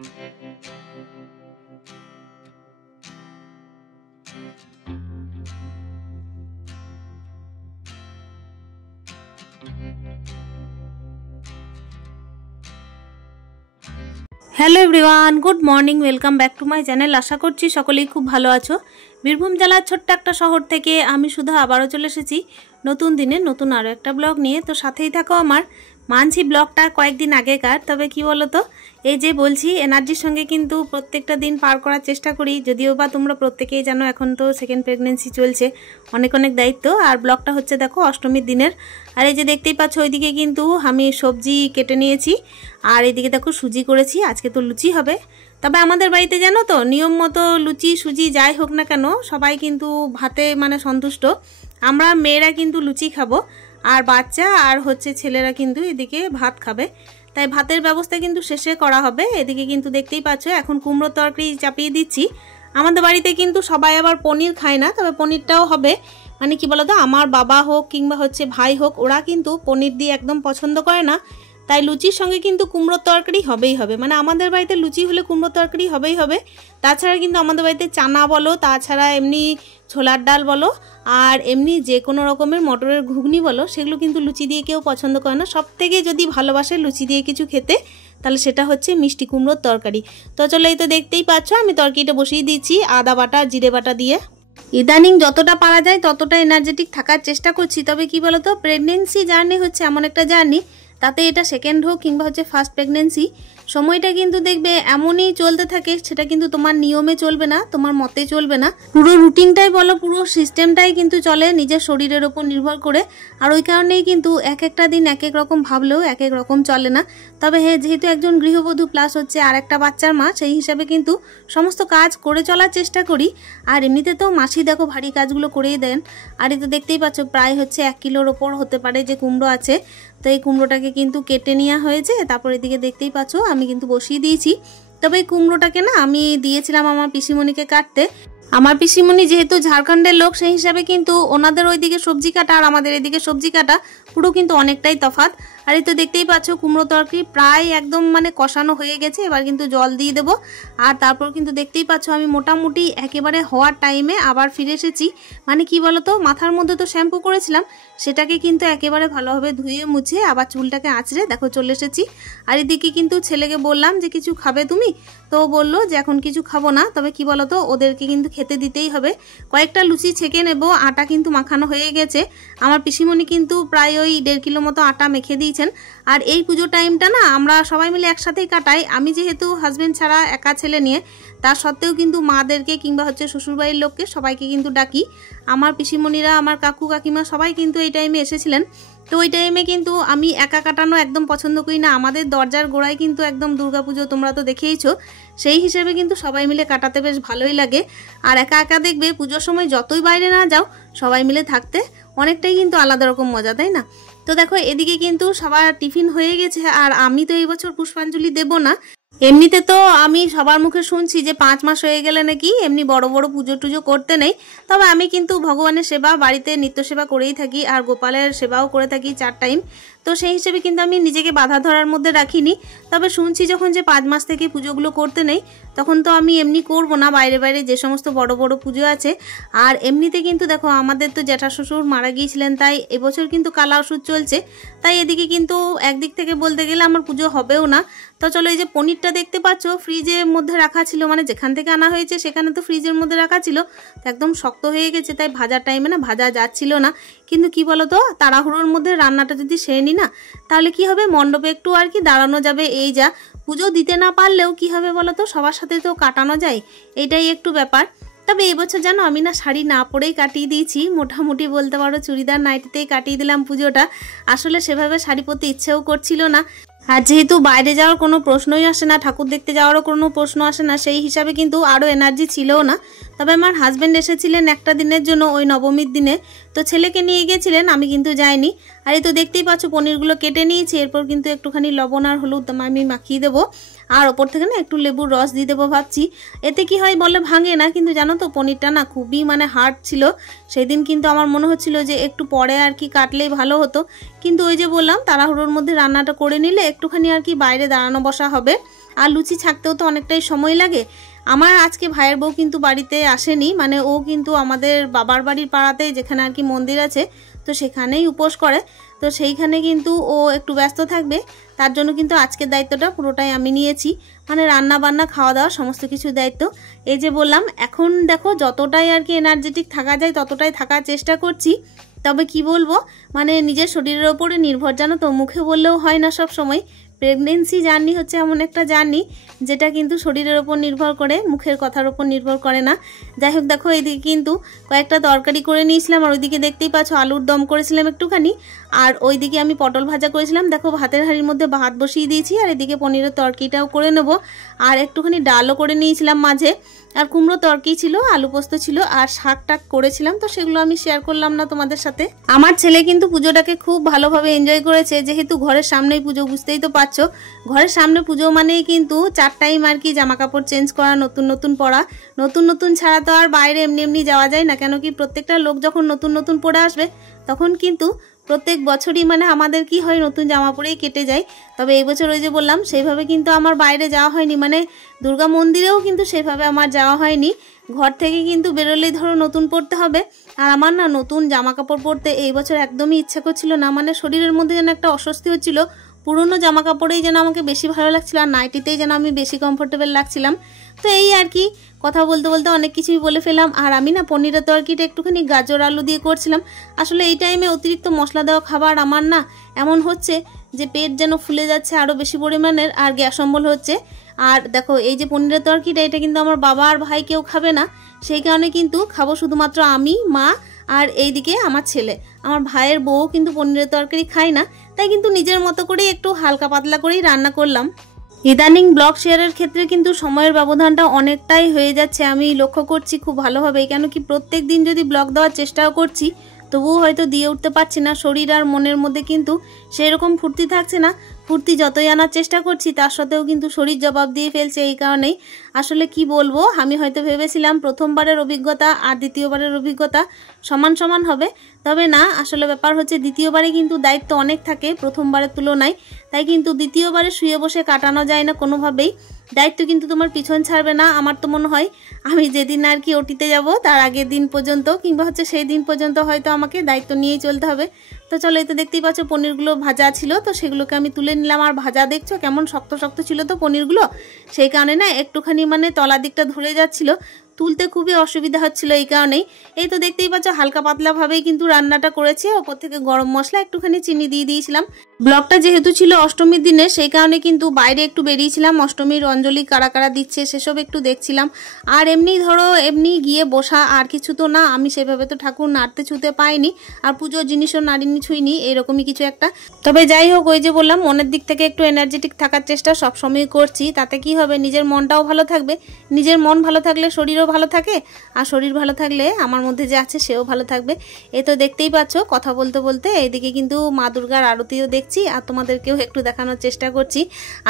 Hello everyone, good morning, welcome back to my channel. আশা করছি সকলেই খুব ভালো আছো। বীরভূম জেলার ছোট্ট একটা শহর থেকে আমি সুধা আবারও চলে এসেছি নতুন দিনে নতুন আরও একটা ব্লগ নিয়ে। তো সাথেই থাকো আমার। মানছি ব্লগটা কয়েকদিন আগেকার, তবে কি বলো তো, এই যে বলছি এনার্জির সঙ্গে কিন্তু প্রত্যেকটা দিন পার করার চেষ্টা করি। যদিও বা তোমরা প্রত্যেকেই জানো এখন তো সেকেন্ড প্রেগনেন্সি চলছে, অনেক অনেক দায়িত্ব। আর ব্লগটা হচ্ছে দেখো অষ্টমীর দিনের। আর এই যে দেখতেই পাচ্ছ ওইদিকে কিন্তু আমি সবজি কেটে নিয়েছি, আর এইদিকে দেখো সুজি করেছি। আজকে তো লুচি হবে। তবে আমাদের বাড়িতে জানো তো নিয়ম মতো লুচি সুজি যাই হোক না কেন সবাই কিন্তু ভাতে মানে সন্তুষ্ট। আমরা মেয়েরা কিন্তু লুচি খাবো, আর বাচ্চা আর হচ্ছে ছেলেরা কিন্তু এদিকে ভাত খাবে। তাই ভাতের ব্যবস্থা কিন্তু শেষে করা হবে। এদিকে কিন্তু দেখতেই পাচ্ছ এখন কুমড়ো তরকারি চাপিয়ে দিচ্ছি। আমাদের বাড়িতে কিন্তু সবাই আবার পনির খায় না, তবে পনিরটাও হবে। মানে কি বলতো, আমার বাবা হোক কিংবা হচ্ছে ভাই হোক, ওরা কিন্তু পনির দিয়ে একদম পছন্দ করে না। তাই লুচির সঙ্গে কিন্তু কুমড়ো তরকারি হবেই হবে। মানে আমাদের বাড়িতে লুচি হলে কুমড়ো তরকারি হবেই হবে। তাছাড়া কিন্তু আমাদের বাড়িতে চানা বলো, তাছাড়া এমনি ছোলার ডাল বলো, আর এমনি যে কোনো রকমের মটরের ঘুগনি বলো, সেগুলো কিন্তু লুচি দিয়ে কেউ পছন্দ করে না। সব থেকে যদি ভালোবাসে লুচি দিয়ে কিছু খেতে, তাহলে সেটা হচ্ছে মিষ্টি কুমড়োর তরকারি। তো চলো, এই তো দেখতেই পাচ্ছ আমি তরকারিটা বসিয়ে দিয়েছি আদা বাটা জিরে বাটা দিয়ে। ইদানিং যতটা পারা যায় ততটা এনার্জেটিক থাকার চেষ্টা করছি। তবে কি বলতো, প্রেগনেন্সি জার্নি হচ্ছে এমন একটা জার্নি, তাতে এটা সেকেন্ড হোক কিংবা হচ্ছে ফার্স্ট প্রেগনেন্সি, সময়টা কিন্তু দেখবে এমনই চলতে থাকে। সেটা কিন্তু তোমার নিয়মে চলবে না, তোমার মতে চলবে না। পুরো রুটিনটাই বলো, পুরো সিস্টেমটাই কিন্তু চলে নিজের শরীরের ওপর নির্ভর করে। আর ওই কারণেই কিন্তু এক একটা দিন এক এক রকম ভাবলেও এক এক রকম চলে না। তবে হ্যাঁ, যেহেতু একজন গৃহবধূ প্লাস হচ্ছে আর একটা বাচ্চার মা, সেই হিসাবে কিন্তু সমস্ত কাজ করে চলার চেষ্টা করি। আর এমনিতে তো মাসি দেখো ভারী কাজগুলো করেই দেন। আর এই তো দেখতেই পাচ্ছ প্রায় হচ্ছে 1 কিলোর ওপর হতে পারে যে কুমড়ো আছে। তো এই কুমড়োটাকে কিন্তু কেটে নেওয়া হয়েছে। তারপর এদিকে দেখতেই পাচ্ছ আমি কিন্তু বসিয়ে দিয়েছি। তবে এই কুমড়োটাকে না আমি দিয়েছিলাম আমার পিসিমণিকে কাটতে। আমার পিসিমণি যেহেতু ঝাড়খণ্ডের লোক, সেই হিসাবে কিন্তু ওনাদের ওইদিকে সবজি কাটা আর আমাদের এদিকে সবজি কাটা পুরো কিন্তু অনেকটাই তফাৎ। আর এই তো দেখতেই পাচ্ছ কুমড়ো তরকারি প্রায় একদম মানে কষানো হয়ে গেছে। এবার কিন্তু জল দিয়ে দেবো। আর তারপর কিন্তু দেখতেই পাচ্ছ আমি মোটামুটি একেবারে হওয়ার টাইমে আবার ফিরে এসেছি। মানে কি বলতো, মাথার মধ্যে তো শ্যাম্পু করেছিলাম, সেটাকে কিন্তু একেবারে ভালোভাবে ধুয়ে মুছে আবার চুলটাকে আঁচড়ে দেখো চলে এসেছি। আর এদিকে কিন্তু ছেলেকে বললাম যে কিছু খাবে তুমি, তো বললো যে এখন কিছু খাবো না। তবে কি বলতো, ওদেরকে কিন্তু খেতে দিতেই হবে। কয়েকটা লুচি ছেঁকে নেবো, আটা কিন্তু মাখানো হয়ে গেছে। আমার পিসিমণি কিন্তু প্রায় ওই 1.5 কিলো মতো আটা মেখে দিয়েছেন। আর এই পুজো টাইমটা না আমরা সবাই মিলে একসাথেই কাটাই। আমি যেহেতু হাজবেন্ড ছাড়া একা ছেলে নিয়ে, তার সত্ত্বেও কিন্তু মাদেরকে কিংবা হচ্ছে শ্বশুরবাড়ির লোককে সবাইকে কিন্তু ডাকি। আমার পিসিমণিরা, আমার কাকু কাকিমা সবাই কিন্তু এই টাইমে এসেছিলেন। তো ওই টাইমে কিন্তু আমি একা কাটানো একদম পছন্দ করি না। আমাদের দরজার গোড়ায় কিন্তু একদম দুর্গাপুজো, তোমরা তো দেখেইছো। সেই হিসেবে কিন্তু সবাই মিলে কাটাতে বেশ ভালোই লাগে। আর একা একা দেখবে পুজোর সময় যতই বাইরে না যাও, সবাই মিলে থাকতে অনেকটাই কিন্তু আলাদা রকম মজা, তাই না? তো দেখো এদিকে কিন্তু সবার টিফিন হয়ে গেছে। আর আমি তো এই বছর পুষ্পাঞ্জলি দেব না। এমনিতে তো আমি সবার মুখে শুনছি যে 5 মাস হয়ে গেলে নাকি এমনি বড় বড় পুজো টুজো করতে নেই। তবে আমি কিন্তু ভগবানের সেবা বাড়িতে নিত্য সেবা করেই থাকি, আর গোপালের সেবাও করে থাকি 4 টাইম। তো সেই হিসেবে কিন্তু আমি নিজেকে বাধা ধরার মধ্যে রাখিনি। তবে শুনছি যখন যে 5 মাস থেকে পুজোগুলো করতে নেই, তখন তো আমি এমনি করব না, বাইরে বাইরে যে সমস্ত বড় বড় পুজো আছে। আর এমনিতে কিন্তু দেখো আমাদের তো জ্যাঠা শ্বশুর মারা গিয়েছিলেন, তাই এবছর কিন্তু কালা ওষুধ চলছে। তাই এদিকে কিন্তু একদিক থেকে বলতে গেলে আমার পুজো হবেও না। তো চলো, এই যে পনিরটা দেখতে পাচ্ছ ফ্রিজের মধ্যে রাখা ছিল, মানে যেখান থেকে আনা হয়েছে সেখানে তো ফ্রিজের মধ্যে রাখা ছিল, একদম শক্ত হয়ে গেছে। তাই ভাজার টাইমে না ভাজা যাচ্ছিল না। কিন্তু কি বলতো, তাড়াহুড়োর মধ্যে রান্নাটা যদি সেরে নি না, তাহলে কি হবে, মণ্ডপে একটু আর কি দাঁড়ানো যাবে। এই যা পুজো দিতে না পারলেও কি হবে বলতো, সবার সাথে তো কাটানো যায়, এটাই একটু ব্যাপার। তবে এবছর জানো আমি না শাড়ি না পরেই কাটিয়ে দিয়েছি, মোটামুটি বলতে পারো চুড়িদার নাইটিতেই কাটিয়ে দিলাম পুজোটা। আসলে সেভাবে শাড়ি পরতে ইচ্ছেও করছিল না। আর যেহেতু বাইরে যাওয়ার কোনো প্রশ্নই আসে না, ঠাকুর দেখতে যাওয়ারও কোনো প্রশ্ন আসে না, সেই হিসাবে কিন্তু আরও এনার্জি ছিলও না। তবে আমার হাজব্যান্ড এসেছিলেন একটা দিনের জন্য ওই নবমীর দিনে, তো ছেলেকে নিয়ে গিয়েছিলেন, আমি কিন্তু যাইনি। আর এই তো দেখতেই পাচ্ছ পনিরগুলো কেটে নিয়েছি, এরপর কিন্তু একটুখানি লবণ আর হলুদ আমি মাখিয়ে দেবো, আর ওপর থেকে না একটু লেবুর রস দিয়ে দেবো ভাবছি। এতে কি হয় বলে ভাঙে না, কিন্তু জানো তো পনিরটা না খুবই মানে হার্ড ছিল। সেই দিন কিন্তু আমার মনে হচ্ছিল যে একটু পরে আর কি কাটলেই ভালো হতো, কিন্তু ওই যে বললাম তাড়াহুড়োর মধ্যে রান্নাটা করে নিলে একটুখানি আর কি বাইরে দাঁড়ানো বসা হবে, আর লুচি ছাকতেও তো অনেকটাই সময় লাগে। আমার আজকে ভাইয়ের বউ কিন্তু বাড়িতে আসেনি, মানে ও কিন্তু আমাদের বাবার বাড়ির পাড়াতে যেখানে আর কি মন্দির আছে তো সেখানেই উপোস করে, তো সেইখানে কিন্তু ও একটু ব্যস্ত থাকবে, তার জন্য কিন্তু আজকের দায়িত্বটা পুরোটাই আমি নিয়েছি, মানে রান্না বান্না খাওয়া দাওয়া সমস্ত কিছুর দায়িত্ব। এই যে বললাম এখন দেখো যতটাই আর কি এনার্জেটিক থাকা যায় ততটাই থাকার চেষ্টা করছি, তবে কি বলবো মানে নিজের শরীরের ওপরে নির্ভর, জানো তো, মুখে বললেও হয় না সব সময়। প্রেগনেন্সি জার্নি হচ্ছে এমন একটা জার্নি যেটা কিন্তু শরীরের ওপর নির্ভর করে, মুখের কথার ওপর নির্ভর করে না। যাই হোক দেখো এইদিকে কিন্তু কয়েকটা তরকারি করে নিয়েছিলাম, আর ওইদিকে দেখতেই পাচ্ছ আলুর দম করেছিলাম একটুখানি, আর ওইদিকে আমি পটল ভাজা করেছিলাম। দেখো ভাতের হাঁড়ির মধ্যে ভাত বসিয়ে দিয়েছি, আর এদিকে পনিরের তরকারিটাও করে নেব, আর একটুখানি ডালও করে নিয়েছিলাম মাঝে, আর কুমড়ো তরকারি ছিল, আলু পোস্ত ছিল, আর শাক টাক করেছিলাম, তো সেগুলো আমি শেয়ার করলাম না তোমাদের সাথে। আমার ছেলে কিন্তু পুজোটাকে খুব ভালোভাবে এনজয় করেছে, যেহেতু ঘরের সামনেই পুজো, বুঝতেই তো পারছো ঘরের সামনে পুজো মানেই কিন্তু 4 টাইম আর কি জামা কাপড় চেঞ্জ করা, নতুন নতুন পরা, নতুন নতুন ছাড়া তো আর বাইরে এমনি এমনি যাওয়া যায় না, কেন কি প্রত্যেকটা লোক যখন নতুন নতুন পরে আসবে তখন কিন্তু প্রত্যেক বছরই মানে আমাদের কি হয় নতুন জামা পরেই কেটে যায়। তবে এই বছর ওই যে বললাম সেইভাবে কিন্তু আমার বাইরে যাওয়া হয়নি, মানে দুর্গা মন্দিরেও কিন্তু সেভাবে আমার যাওয়া হয়নি, ঘর থেকে কিন্তু বেরোলেই ধরো নতুন পরতে হবে, আর আমার না নতুন জামা কাপড় পরতে এই বছর একদমই ইচ্ছা করছিল না, মানে শরীরের মধ্যে যেন একটা অস্বস্তি হচ্ছিল, পুরনো জামা কাপড়েই যেন আমাকে বেশি ভালো লাগছিল, আর নাইটিতেই যেন আমি বেশি কমফোর্টেবল লাগছিলাম। তো এই আর কি কথা বলতে বলতে অনেক কিছুই বলে ফেলাম। আর আমি না পনিরের তরকারিটা একটুখানি গাজর আলু দিয়ে করছিলাম, আসলে এই টাইমে অতিরিক্ত মশলা দেওয়া খাবার আমার না এমন হচ্ছে যে পেট যেন ফুলে যাচ্ছে আরও বেশি পরিমাণের, আর গ্যাস অম্বল হচ্ছে। আর দেখো এই যে পনিরের তরকারিটা এটা কিন্তু আমার বাবা আর ভাই কেউ খাবে না, সেই কারণে কিন্তু খাবো শুধুমাত্র আমি, মা, আর এইদিকে আমার ছেলে। আমার ভাইয়ের বউ কিন্তু পনিরের তরকারি খায় না, তাই কিন্তু নিজের মতো করেই একটু হালকা পাতলা করেই রান্না করলাম। ইদানিং ব্লগ শেয়ারের ক্ষেত্রে কিন্তু সময়ের ব্যবধানটা অনেকটাই হয়ে যাচ্ছে, আমি লক্ষ্য করছি খুব ভালোভাবে, কেন কি প্রত্যেক দিন যদি ব্লগ দেওয়ার চেষ্টাও করছি তবুও হয়তো দিয়ে উঠতে পারছি না, শরীর আর মনের মধ্যে কিন্তু সেই রকম ফুর্তি থাকছে না। ফুর্তি যতই আনার চেষ্টা করছি তার সত্ত্বেও কিন্তু শরীর জবাব দিয়ে ফেলছে, এই কারণেই আসলে কি বলবো, আমি হয়তো ভেবেছিলাম প্রথমবারের অভিজ্ঞতা আর দ্বিতীয়বারের অভিজ্ঞতা সমান সমান হবে, তবে না, আসলে ব্যাপার হচ্ছে দ্বিতীয়বারে কিন্তু দায়িত্ব অনেক থাকে প্রথমবারের তুলনায়, তাই কিন্তু দ্বিতীয়বারে শুয়ে বসে কাটানো যায় না কোনোভাবেই, দায়িত্ব কিন্তু তোমার পিছন ছাড়বে না। আমার তো মনে হয় আমি যেদিন আর কি ওটিতে যাব তার আগের দিন পর্যন্ত কিংবা হচ্ছে সেই দিন পর্যন্ত হয়তো আমাকে দায়িত্ব নিয়েই চলতে হবে। তো চলো, এই তো দেখতেই পাচ্ছ পনিরগুলো ভাজা ছিল, তো সেগুলোকে আমি তুলে নিলাম, আর ভাজা দেখছো কেমন শক্ত শক্ত ছিল তো পনিরগুলো, সেই কারণে না একটুখানি মানে তলার দিকটা ধরে যাচ্ছিল, তুলতে খুবই অসুবিধা হচ্ছিল, এই কারণেই। এই তো দেখতেই পাচ্ছ হালকা পাতলাভাবেই কিন্তু রান্নাটা করেছি, ওপর থেকে গরম মশলা একটুখানি চিনি দিয়ে দিয়েছিলাম। ব্লগটা যেহেতু ছিল অষ্টমীর দিনে সেই কারণে কিন্তু বাইরে একটু বেরিয়েছিলাম, অষ্টমীর অঞ্জলি কারা কারা দিচ্ছে সেসব একটু দেখছিলাম, আর এমনি ধরো এমনি গিয়ে বসা, আর কিছু তো না, আমি সেভাবে তো ঠাকুর নাড়তে ছুতে পাইনি, আর পুজোর জিনিসও নাড়িনি ছুঁইনি, এরকমই কিছু একটা। তবে যাই হোক, ওই যে বললাম মনের দিক থেকে একটু এনার্জেটিক থাকার চেষ্টা সবসময় করছি, তাতে কি হবে নিজের মনটাও ভালো থাকবে, নিজের মন ভালো থাকলে শরীরও ভালো থাকে, আর শরীর ভালো থাকলে আমার মধ্যে যে আছে সেও ভালো থাকবে। এই তো দেখতেই পাচ্ছ কথা বলতে বলতে এইদিকে কিন্তু মা দুর্গার আরতিও দেখছি, আর তোমাদেরকেও একটু দেখানোর চেষ্টা করছি।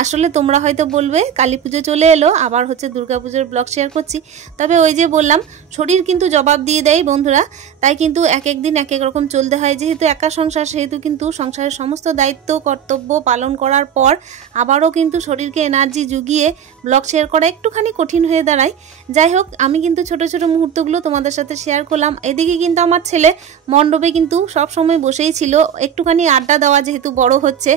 আসলে তোমরা হয়তো বলবে কালী পুজো চলে এলো, আবার হচ্ছে দুর্গা পুজোর ব্লগ শেয়ার করছি, তবে ওই যে বললাম শরীর কিন্তু জবাব দিয়ে দেয় বন্ধুরা, তাই কিন্তু এক এক দিন এক এক রকম চলতে হয়, যেহেতু একা সংসার সেহেতু কিন্তু সংসারের সমস্ত দায়িত্ব কর্তব্য পালন করার পর আবারও কিন্তু শরীরকে এনার্জি জুগিয়ে ব্লগ শেয়ার করা একটুখানি কঠিন হয়ে দাঁড়ায়। যাই হোক, আমি কিন্তু ছোট ছোট মুহূর্তগুলো তোমাদের সাথে শেয়ার করলাম। এদিকে কিন্তু আমার ছেলে মণ্ডপে কিন্তু সব সময় বসেই ছিল, একটুখানি আড্ডা দেওয়া যেহেতু বড় হচ্ছে,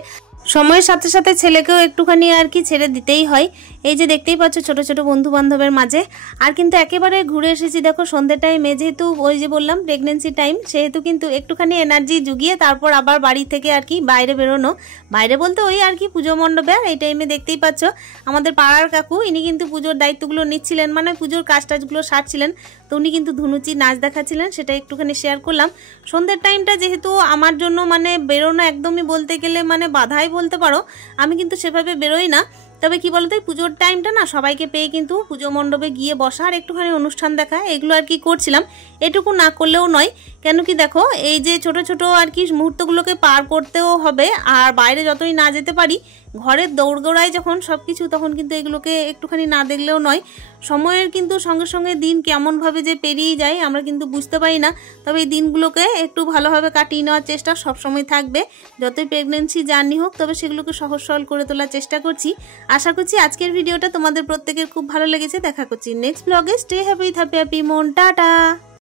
সময়ের সাথে সাথে ছেলেকেও একটুখানি আর কি ছেড়ে দিতেই হয়। এই যে দেখতেই পাচ্ছ ছোট ছোট বন্ধু বান্ধবের মাঝে, আর কিন্তু একেবারে ঘুরে এসেছি দেখো সন্ধ্যে টাইমে, যেহেতু ওই যে বললাম প্রেগনেন্সি টাইম সেহেতু কিন্তু একটুখানি এনার্জি জুগিয়ে তারপর আবার বাড়ি থেকে আর কি বাইরে বেরোনো, বাইরে বলতে ওই আর কি পুজো মণ্ডপে। আর এই টাইমে দেখতেই পাচ্ছ আমাদের পাড়ার কাকু, ইনি কিন্তু পুজোর দায়িত্বগুলো নিচ্ছিলেন, মানে পুজোর কাজ টাজগুলো সারছিলেন, তো উনি কিন্তু ধুনুচি নাচ দেখাচ্ছিলেন, সেটা একটুখানি শেয়ার করলাম। সন্ধ্যের টাইমটা যেহেতু আমার জন্য মানে বেরোনো একদমই বলতে গেলে মানে বাধাই বলতে পারো, আমি কিন্তু সেভাবে বেরোই না, তবে কি বলতো, পুজোর টাইমটা না সবাইকে পেয়ে কিন্তু পুজো মণ্ডপে গিয়ে বসা আর একটুখানি অনুষ্ঠান দেখা এগুলো আর কি করছিলাম। এটুকু না করলেও নয়, কেন কি দেখো এই যে ছোট ছোট আর কি মুহূর্তগুলোকে পার করতেও হবে। আর বাইরে যতই না যেতে পারি, ঘরের দৌড়গোড়ায় যখন সব কিছু, তখন কিন্তু এগুলোকে একটুখানি না দেখলেও নয়। সময়ের কিন্তু সঙ্গে সঙ্গে দিন কেমনভাবে যে পেরিয়ে যায় আমরা কিন্তু বুঝতে পারি না। তবে এই দিনগুলোকে একটু ভালোভাবে কাটিয়ে নেওয়ার চেষ্টা সবসময় থাকবে, যতই প্রেগনেন্সি জার্নি হোক, তবে সেগুলোকে সহজ সরল করে তোলার চেষ্টা করছি। আশা করছি আজকের ভিডিওটা তোমাদের প্রত্যেকের খুব ভালো লেগেছে। দেখা করছি নেক্সট ব্লগে। স্টে হ্যাপি, হ্যাপি মন, টাটা।